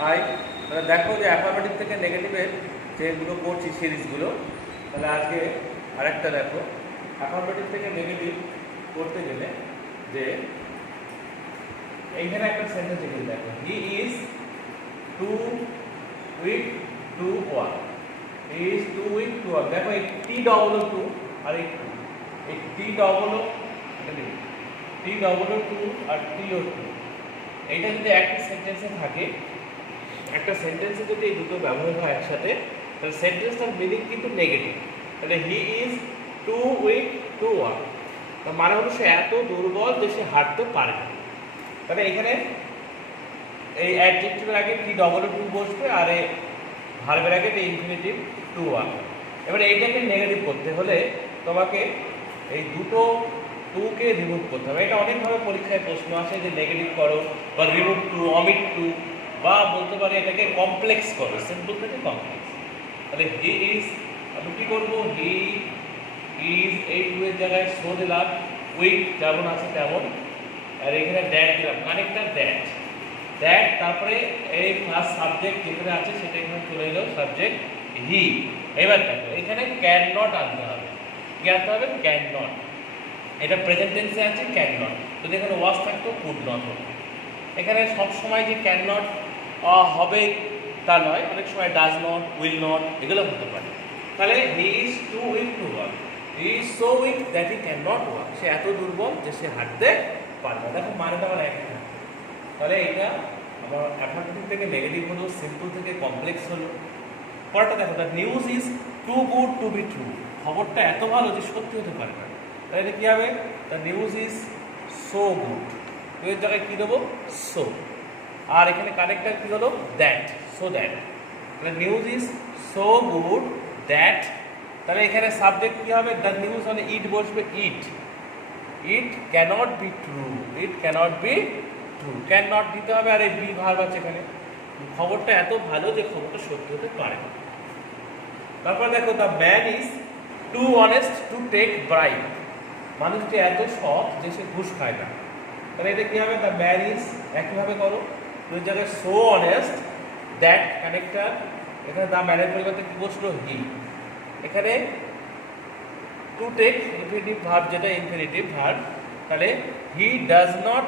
High, তাহলে দেখো যে অ্যাফার্মেটিভ থেকে নেগেটিভের যেগুলো করছি সিরিজগুলো, তাহলে আজকে আরেকটা দেখো। অ্যাফার্মেটিভ থেকে নেগেটিভ করতে গেলে যে এইখানে একটা সেন্টেন্স লিখে দেখো, he is too weak to work. He is too weak to work. দেখো এই টি ডবল ও টু আর এই টি ডবল ও টু আর টি ও টু, এইটা যদি একটা সেন্টেন্সে থাকে, একটা সেন্টেন্সে যদি এই দুটো ব্যবহার হয় একসাথে, তাহলে সেন্টেন্সটার মিনিং কিন্তু নেগেটিভ। তাহলে he is too weak to work, তার মানে হলো সে এত দুর্বল যে সে হাঁটতে পারে না। তাহলে এখানে এই অ্যাডজেক্টিভের আগে টি ডবল টু বসবে আর এই ভার্বের আগে ইনফিনিটিভ টু ওয়ার্ক। এবারে এইটাকে নেগেটিভ করতে হলে তোমাকে এই দুটো টুকে রিমুভ করতে হবে। এটা অনেকভাবে পরীক্ষায় প্রশ্ন আসে যে নেগেটিভ করো বা রিমুভ টু, অমিট টু, বা বলতে পারি এটাকে কমপ্লেক্স করো, সিম্পল থেকে কমপ্লেক্স। তাহলে হি ইজ, আমি কি করবো, হি ইজ এই টু এর জায়গায় শো দিলাম, উইক যেমন আছে তেমন, আর এখানে দ্যাট দিলাম, কানেক্টার দ্যাট, তারপরে এই ফার্স্ট সাবজেক্ট যেখানে আছে সেটা এখানে চলে এলো, সাবজেক্ট হি। এবার দেখো এখানে ক্যান নট আনতে হবে। কি আনতে হবে? Can not. এটা প্রেজেন্ট টেন্সে আছে ক্যান নট, যদি এখানে ওয়াজ থাকতো কুড নট হতো। এখানে সব সময় যে ক্যান নট হবে তা নয়, অনেক সময় ডাজ নট, উইল নট এগুলো হতে পারে। তাহলে he is too weak to work, he is so weak that he can not work, সে এত দুর্বল যে সে হাঁটতে পারে না। দেখো মানেটা আমার একই থাকে। তাহলে এটা আমার অ্যাফার্মেটিভ থেকে নেগেটিভ হলো, সিম্পল থেকে কমপ্লেক্স হলো। পরেরটা দেখো, the news is too good to be true, খবরটা এত ভালো যে সত্যি হতে পারে না। তাহলে এটা কী হবে? The news is so good, এর জায়গায় কী দেবো? সো। আর এখানে কানেক্টার কী হলো? That, so that. তাহলে news is so good that, তাহলে এখানে সাবজেক্ট কী হবে? দ্য নিউজ মানে ইট বসবে, it cannot be true, it cannot be true, can not দিতে হবে আর এই বি ভার্ব আছে এখানে। খবরটা এত ভালো যে খবরটা সত্যি হতে পারে না। তারপর দেখো, the man is too honest to take bribe, মানুষটি এত সৎ যে সে ঘুষ খায় না। তাহলে এটা কী হবে? দ্য ম্যান ইজ, একইভাবে করো, দুই জায়গায় সো অনেস্ট, দ্যাট কানেক্টার, এখানে দ্য ম্যানের পরিবর্তে কী বসলো? হি। এখানে টু টেক ইনফিনিটিভ ভার্ব, যেটা ইনফিনিটিভ ভার্ব, তাহলে he does not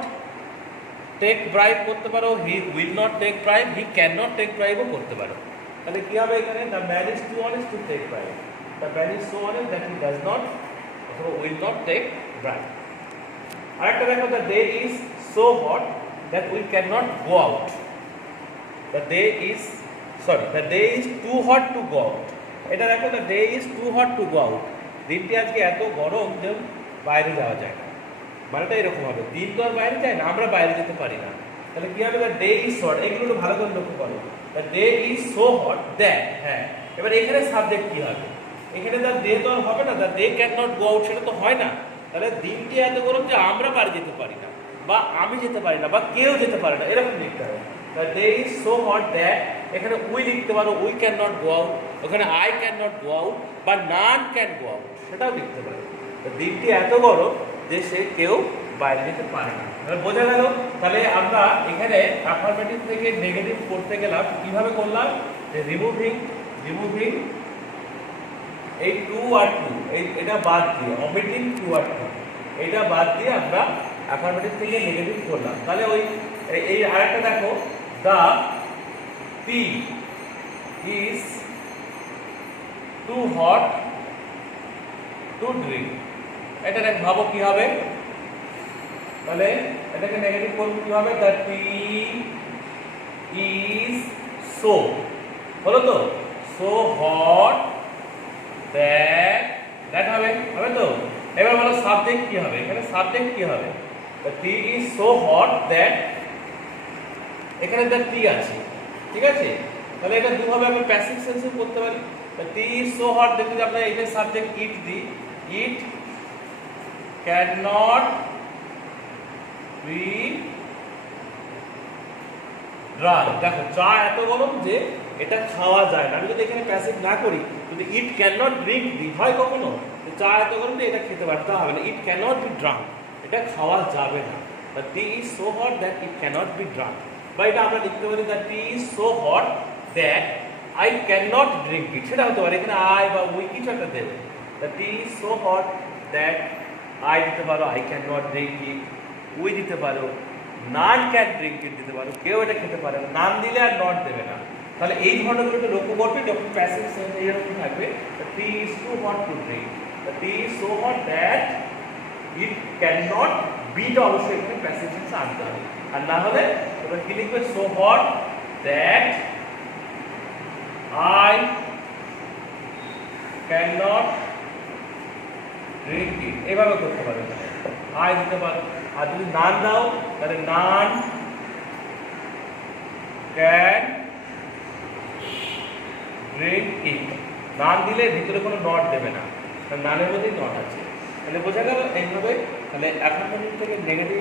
take bribe করতে পারো, he will not take bribe, he can not take ব্রাইবও করতে পারো। তাহলে কী হবে এখানে? The man is too honest to take bribe, the man is so honest that he does not অথবা উইল নট টেক ব্রাইব। আরেকটা দেখো, the day is so hot that we can not go out, the day is too hot to go out. এটা দেখো, the day is too hot to go out, দিনটি আজকে এত গরম যে বাইরে যাওয়া যায় না। মানেটা এরকম হবে, দিন তো আর বাইরে যায় না, আমরা বাইরে যেতে পারি না। তাহলে কি হবে? দ্য ডে ইজ হট, এগুলো একটু ভালো করে লক্ষ্য করো, the day is so hot that. হ্যাঁ, এবার এখানে সাবজেক্ট কি হবে? এখানে দ্য ডে তো আর হবে না, the day can not go out, সেটা তো হয় না। তাহলে দিনটি এত গরম যে আমরা বাড়ি যেতে পারি না, বা আমি যেতে পারি না, বা কেউ যেতে পারে না, এরকম লিখতে হবে। The day is so hot that, এখানে উই লিখতে পারো, we can not go out, ওখানে I can not go out, বা নান ক্যান গো আউট, সেটাও লিখতে পারো। দিনটি এত গরম যে সে কেউ বাইরে যেতে পারে না। তাহলে বোঝা গেল। তাহলে আমরা এখানে অ্যাফার্মেটিভ থেকে নেগেটিভ করতে গেলাম, কিভাবে করলাম? যে রিমুভিং এই টু আর টু, এটা বাদ দিয়ে, অমিটিং টু আর টু, এটা বাদ দিয়ে আমরা অ্যাফার্মেটিভ থেকে নেগেটিভ করলাম। তাহলে ওই এই আরেকটা দেখো, the tea is too hot to drink, এটা ভাবো কি হবে? তাহলে এটাকে নেগেটিভ করবো কিভাবে? দ্য টি ইজ সো, হলো তো, সো হট দ্যাট হবে তো। এবার বলো সাবজেক্ট কি হবে? এখানে সাবজেক্ট কি হবে? The tea is so hot that, এখানে দ্য টি আছে, ঠিক আছে? তাহলে এটা দুভাবে আমি প্যাসিভ সেন্সে করতে পারি। The tea is so hot, দেখি আমরা এটা সাবজেক্ট ইট দিই, it cannot be drunk. দেখো চা এত গরম যে এটা খাওয়া যায় না। আমি যদি এখানে প্যাসিভ না করি, যদি ইট ক্যান নট ড্রিঙ্ক দিই, হয় কখনো চা এত গরম যে এটা খেতে পারতে হবে না, it cannot be drunk, এটা খাওয়া যাবে না। The tea is so hot that it cannot be drunk. বা এটা আমরা লিখতে পারি the tea is so hot that I can not drink it, সেটা হতে পারে এখানে আই বা উই কিছু একটা দেবে। The tea is so hot that I দিতে পারো, I can not drink it, we দিতে পারো, নান ক্যান ড্রিঙ্ক ইট দিতে পারো, কেউ এটা খেতে পারে না, নান দিলে আর নট দেবে না। তাহলে এই ধরনেরগুলোকে লক্ষ্য করবে যখন প্যাসিভ সেন্স এইরকম থাকবে, the tea is too hot to drink, the tea is so hot that it cannot বিটা অবশ্যই এখানে প্যাসিভ সেন্স আনতে হবে। আর না হলে তোমরা কি লিখবে, so hot that I can not drink ইট, এভাবে করতে পারো, আই দিতে পারো। আর যদি নান দাও তাহলে নান ক্যান ড্রিঙ্ক ইট, নান দিলে ভিতরে কোনো নট দেবে না, কারণ নানের মধ্যেই নট আছে। তাহলে বোঝা গেল এইভাবে। তাহলে অ্যাফার্মেটিভ থেকে নেগেটিভ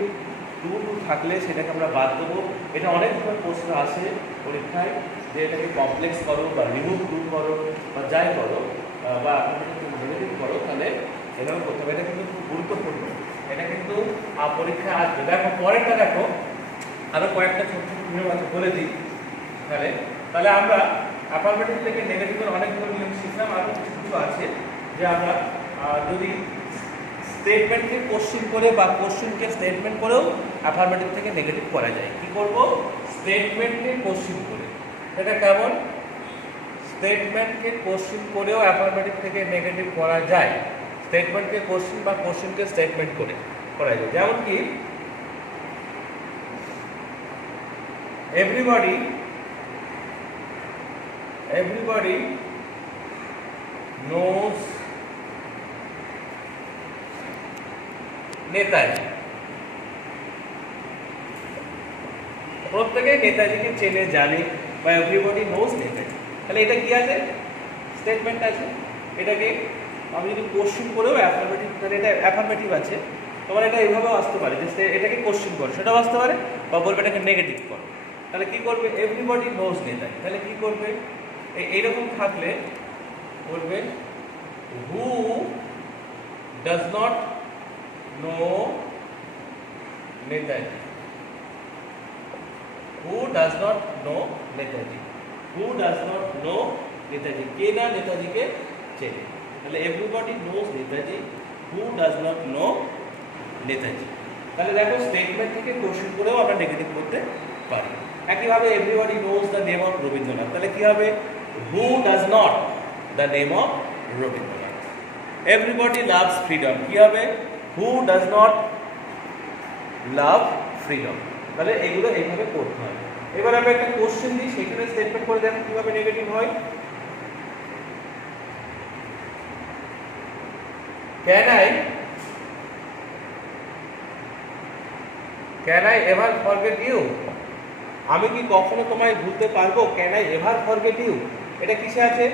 টু থাকলে সেটাকে আমরা বাদ দেবো। এটা অনেক ধরনের প্রশ্ন আসে পরীক্ষায়, যে এটাকে কমপ্লেক্স করো বা রিমুভ টু করো বা যাই করো বা নেগেটিভ করো, তাহলে এভাবে করতে হবে। এটা কিন্তু খুব গুরুত্বপূর্ণ, এটা কিন্তু পরীক্ষায় আসবে। দেখো পরেরটা দেখো, আরও কয়েকটা ছোট ছোট নিয়ম আছে বলে দিই। তাহলে আমরা অ্যাফার্মেটিভ থেকে নেগেটিভের অনেকগুলো নিয়ম শিখলাম। আরও কিছু কিছু আছে যে আমরা যদি স্টেটমেন্টকে কোশ্চেন করে বা কোশ্চেনকে স্টেটমেন্ট করেও অ্যাফার্মেটিভ থেকে নেগেটিভ করা যায়। কি করব, স্টেটমেন্টকে কোশ্চেন করে। এটা কেমন, স্টেটমেন্টকে কোশ্চেন করেও অ্যাফার্মেটিভ থেকে নেগেটিভ করা যায়। স্টেটমেন্টকে কোশ্চেন বা কোশ্চেনকে স্টেটমেন্ট করে করা যায়। যেমন কি everybody knows নেতাজি, প্রত্যেকে নেতাজিকে চেনে জানে, বা এভরিবডি নোজ নেতাজি। তাহলে এটা কি আছে, স্টেটমেন্ট আছে। এটাকে আমি যদি কোশ্চেন করেও অ্যাফার্মেটিভ, তাহলে এটা অ্যাফার্মেটিভ আছে, তোমার এটা এইভাবেও আসতে পারে যে এটাকে কোশ্চেন করো, সেটাও আসতে পারে, বা বলবে এটাকে নেগেটিভ করো। তাহলে কি করবে, এভরিবডি নোজ নেতাজি, তাহলে কি করবে, এইরকম থাকলে বলবে who does not know Netaji, who does not know Netaji, who does not know Netaji, কে না নেতাজিকে চেনে। তাহলে everybody knows Netaji, who does not know Netaji. তাহলে দেখো স্টেটমেন্ট থেকে কোশ্চেন করেও আমরা নেগেটিভ করতে পারি। একইভাবে everybody knows the name of Rabindranath, তাহলে কি হবে, হু does not the name of Rabindranath. Everybody loves freedom, কি হবে, হু ডাজ নট লাভ ফ্রিডম। তাহলে এগুলো এইভাবে করতে হবে। এবার আমি একটা কোশ্চেন দিই, সেখানে স্টেটমেন্ট করে দেখো কিভাবে নেগেটিভ হয়। Can I ever forget you, আমি কি কখনো তোমায় ভুলতে পারবো, can I ever forget you. এটা কিসে আছে,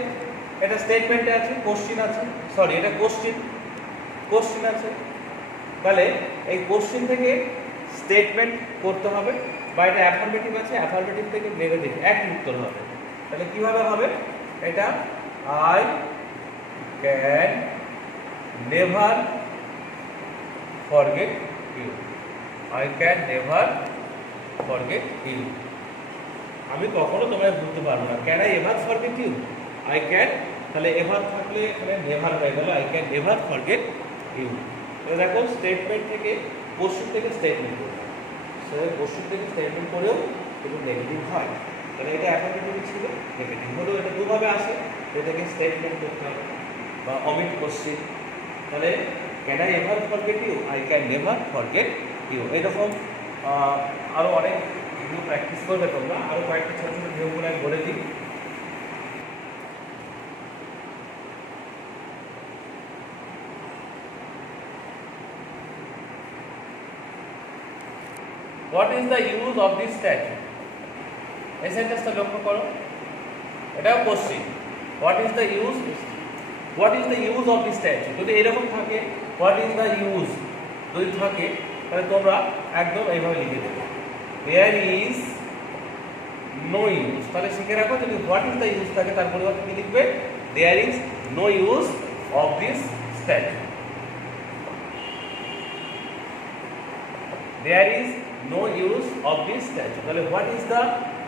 এটা স্টেটমেন্টে আছে, কোশ্চেন আছে, সরি এটা কোশ্চেন আছে। তাহলে এই কোশ্চেন থেকে স্টেটমেন্ট করতে হবে, বা এটা অ্যাফার্মেটিভ আছে, অ্যাফার্মেটিভ থেকে নেগেটিভ, একই উত্তর হবে। তাহলে কিভাবে হবে, এটা I can never forget you, I can never forget you, আমি কখনো তোমায় ভুলতে পারবো না। Can I ever forget you, I can, তাহলে এভার থাকলে এখানে নেভার হয়ে গেল, I can never forget you. তাহলে দেখো স্টেটমেন্ট থেকে কোশ্চেন থেকে স্টেটমেন্ট করবে, কোশ্চেন থেকে স্টেটমেন্ট করেও কিন্তু নেগেটিভ হয়। তাহলে এটা অ্যাফার্মেটিভ ছিল, নেগেটিভ হলেও এটা দুভাবে আসে, এটাকে স্টেটমেন্ট করতে হবে বা অমিট কোশ্চেন। তাহলে can I ever forget you, I can never forget you. এরকম আরও অনেক ভিডিও প্র্যাকটিস করবে তোমরা। আরও কয়েকটা ছোটো ছোটো নিয়মগুলো আমি বলে দিই। What is the use of this statue, এই সেন্টেন্সটা লক্ষ্য করো, এটাও question. What is the use of this statue, যদি এরকম থাকে হোয়াট ইজ দ্য ইউজ যদি থাকে, তাহলে তোমরা একদম এইভাবে লিখে দেবে, দেয়ার ইজ নো ইউজ। তাহলে শিখে রাখো, যদি হোয়াট ইজ দ্য ইউজ থাকে তার পরিবর্তে কি লিখবে, there is no use of this statue, there is no use of this statue. তাহলে what is the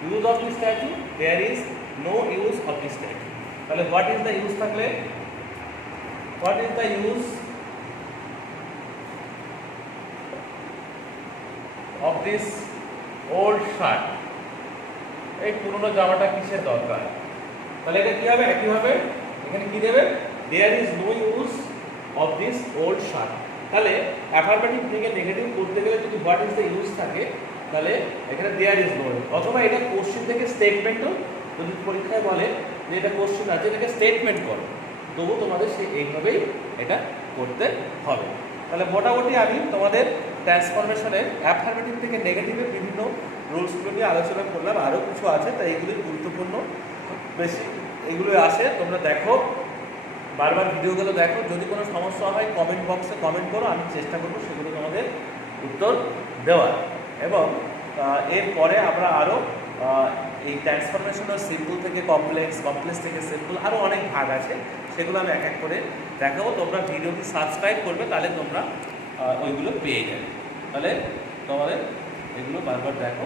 use of this statue? There is no use of this statue. তাহলে what is the use থাকলে what is the use of this old shirt? এই পুরনো জামাটা কিসের দরকার? তাহলে এটা কি হবে? একইভাবে এখানে কি দেবে? There is no use of this old shirt. তাহলে অ্যাফারমেটিভ থেকে নেগেটিভ করতে গেলে যদি হোয়াট ইজ দ্য ইউজ থাকে তাহলে এখানে দেয়ার ইজ নো। অথবা এটা কোশ্চেন থেকে স্টেটমেন্টও, যদি পরীক্ষায় বলে যে এটা কোশ্চেন আছে এটাকে স্টেটমেন্ট করো, তবু তোমাদের সেই এইভাবেই এটা করতে হবে। তাহলে মোটামুটি আমি তোমাদের ট্রান্সফরমেশনের অ্যাফারমেটিভ থেকে নেগেটিভের বিভিন্ন রুলসগুলো নিয়ে আলোচনা করলাম। আরও কিছু আছে, তাই এগুলি গুরুত্বপূর্ণ বেশি, এগুলো আসে, তোমরা দেখো, বারবার ভিডিওগুলো দেখো। যদি কোনো সমস্যা হয় কমেন্ট বক্সে কমেন্ট করো, আমি চেষ্টা করবো সেগুলো তোমাদের উত্তর দেওয়ার। এবং এরপরে আমরা আরও এই ট্রান্সফরমেশনের সিম্পল থেকে কমপ্লেক্স, কমপ্লেক্স থেকে সিম্পল, আরও অনেক ভাগ আছে, সেগুলো আমি এক এক করে দেখাবো। তোমরা ভিডিওটি সাবস্ক্রাইব করবে, তাহলে তোমরা ওইগুলো পেয়ে যাবে। তাহলে তোমাদের এগুলো বারবার দেখো।